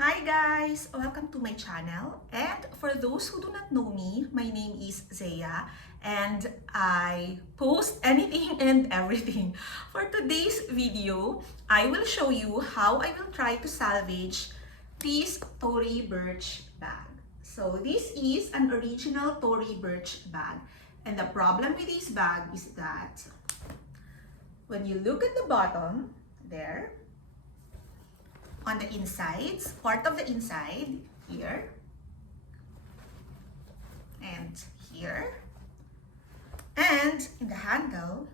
Hi guys! Welcome to my channel. And for those who do not know me, my name is Zaya and I post anything and everything. For today's video, I will show you how I will try to salvage this Tory Burch bag. So this is an original Tory Burch bag. And the problem with this bag is that when you look at the bottom, there, on the insides, part of the inside, here, and here, and in the handle,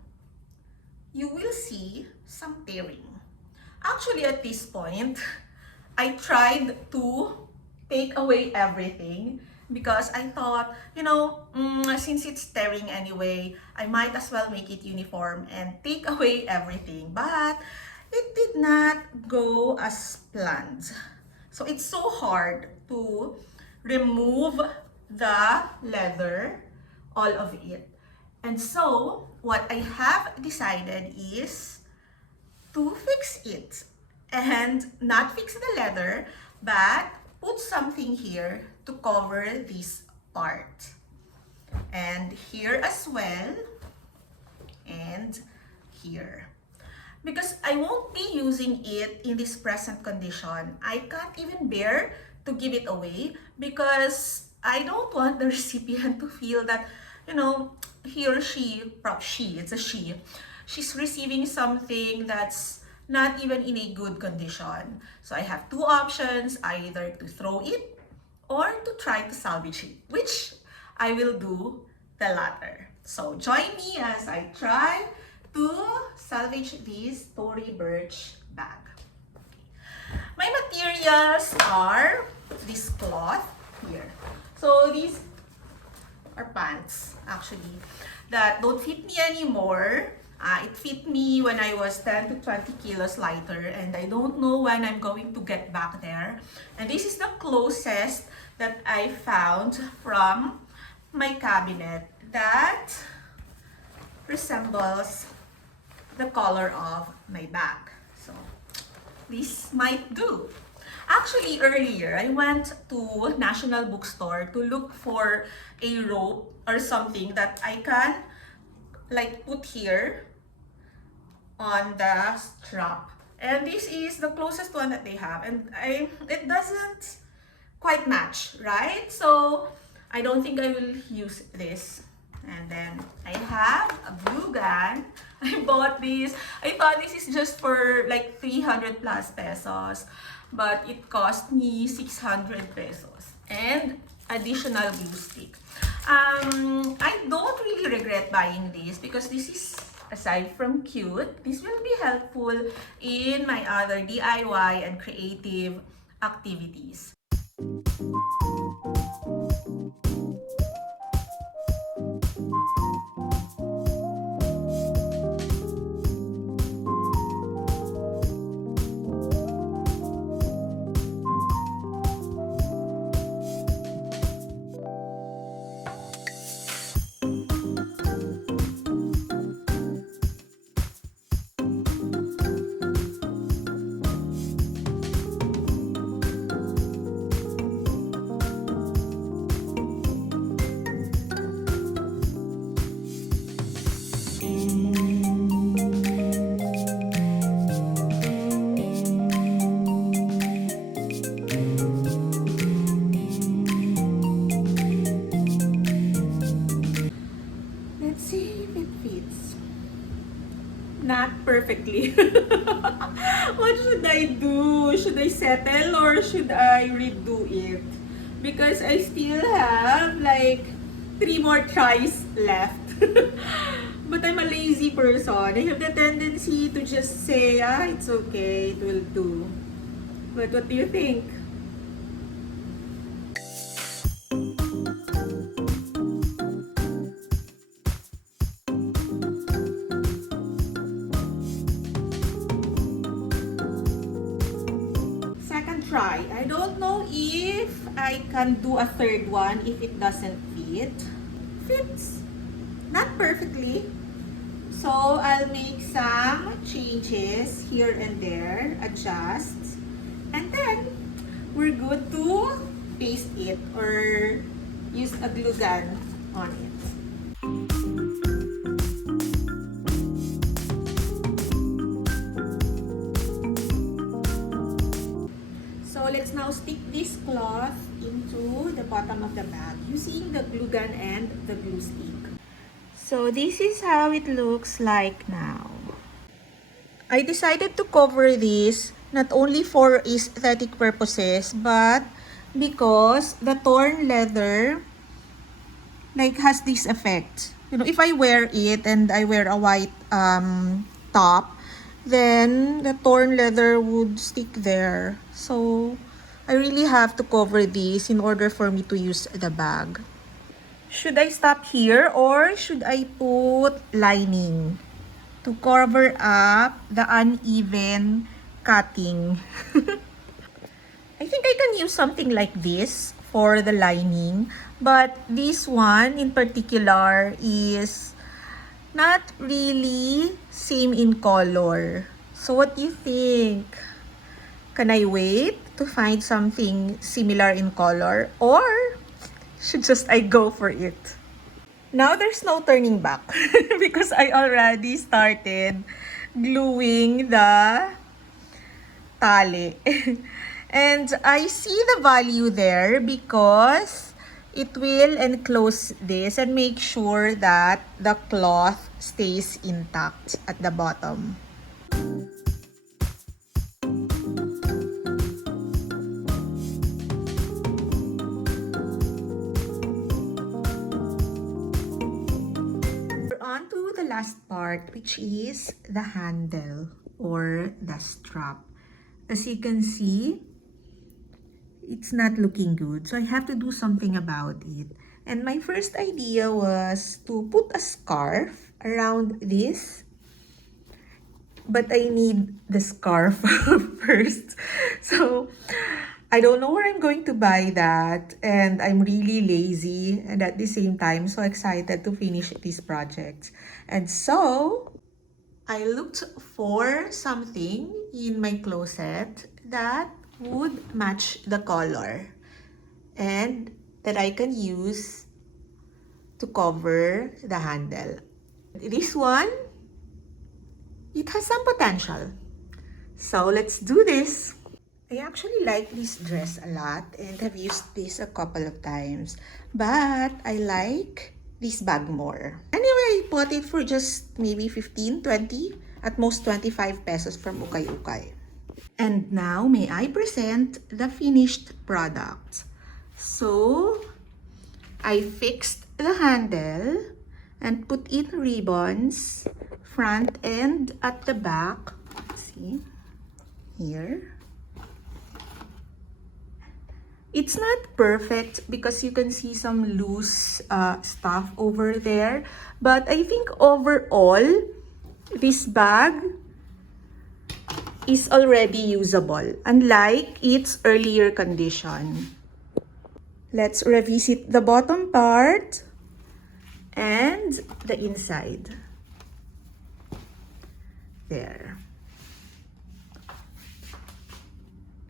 you will see some tearing. Actually, at this point, I tried to take away everything because I thought, since it's tearing anyway, I might as well make it uniform and take away everything. But it did not go as planned. So it's so hard to remove the leather, all of it. And so what I have decided is to fix it and not fix the leather, but put something here to cover this part. And here as well, and here. Because I won't be using it in this present condition. I can't even bear to give it away because I don't want the recipient to feel that, he or she, it's a she, she's receiving something that's not even in a good condition. So I have two options, either to throw it or to try to salvage it, which I will do the latter. So join me as I try to salvage this Tory Burch bag. My materials are this cloth here. So these are pants actually that don't fit me anymore. It fit me when I was 10 to 20 kilos lighter and I don't know when I'm going to get back there. And this is the closest that I found from my cabinet that resembles the color of my bag. So this might do. Actually, earlier, I went to National Bookstore to look for a rope or something that I can put here on the strap. And this is the closest one that they have. And it doesn't quite match, right? So I don't think I will use this. And then I have a glue gun. I bought this. I thought this is just for like 300 plus pesos, but it cost me 600 pesos. And additional glue stick. I don't really regret buying this because this is, aside from cute, this will be helpful in my other DIY and creative activities. Not perfectly. What should I do? Should I settle or should I redo it? Because I still have like 3 more tries left. But I'm a lazy person. I have the tendency to just say, it's okay, it will do. But what do you think? Try. I don't know if I can do a third one if it doesn't fit. Fits. Not perfectly. So I'll make some changes here and there, adjust. And then good to paste it or use a glue gun on it. So let's now stick this cloth into the bottom of the bag using the glue gun and the glue stick. So this is how it looks like now. I decided to cover this not only for aesthetic purposes, but because the torn leather has this effect. You know, if I wear it and I wear a white top, then the torn leather would stick there. So I really have to cover this in order for me to use the bag. Should I stop here or should I put lining to cover up the uneven cutting? I think I can use something like this for the lining, but this one in particular is not really same in color. So what do you think? Can I wait to find something similar in color or should just I go for it? Now there's no turning back because I already started gluing the tali. And I see the value there because it will enclose this and make sure that the cloth stays intact at the bottom. We're on to the last part, which is the handle or the strap. As you can see, it's not looking good. So I have to do something about it. And my first idea was to put a scarf around this. But I need the scarf first. So I don't know where I'm going to buy that. And I'm really lazy and at the same time so excited to finish this project. And so I looked for something in my closet that would match the color and that I can use to cover the handle. This one, it has some potential. So let's do this. I actually like this dress a lot and have used this a couple of times, but I like this bag more. Anyway, I bought it for just maybe 15, 20, at most 25 pesos from Ukay-Ukay. And now, may I present the finished product. So, I fixed the handle and put in ribbons, front and at the back. See, here. It's not perfect because you can see some loose stuff over there. But I think overall, this bag is already usable, unlike its earlier condition. Let's revisit the bottom part and the inside. There.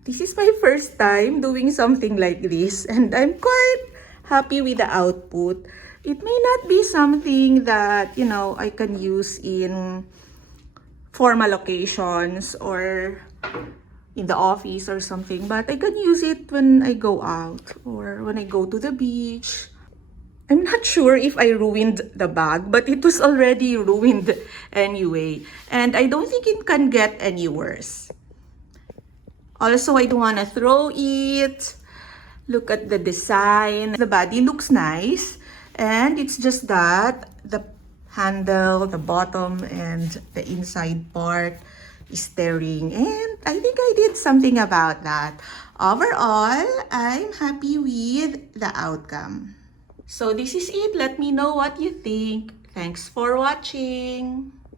This is my first time doing something like this and I'm quite happy with the output. It may not be something that, you know, I can use in formal occasions or in the office or something, but I can use it when I go out or when I go to the beach. I'm not sure if I ruined the bag, but it was already ruined anyway. And I don't think it can get any worse. Also, I don't want to throw it. Look at the design. The body looks nice. And it's just that the handle, the bottom, and the inside part is tearing. And I think I did something about that. Overall, I'm happy with the outcome. So this is it. Let me know what you think. Thanks for watching.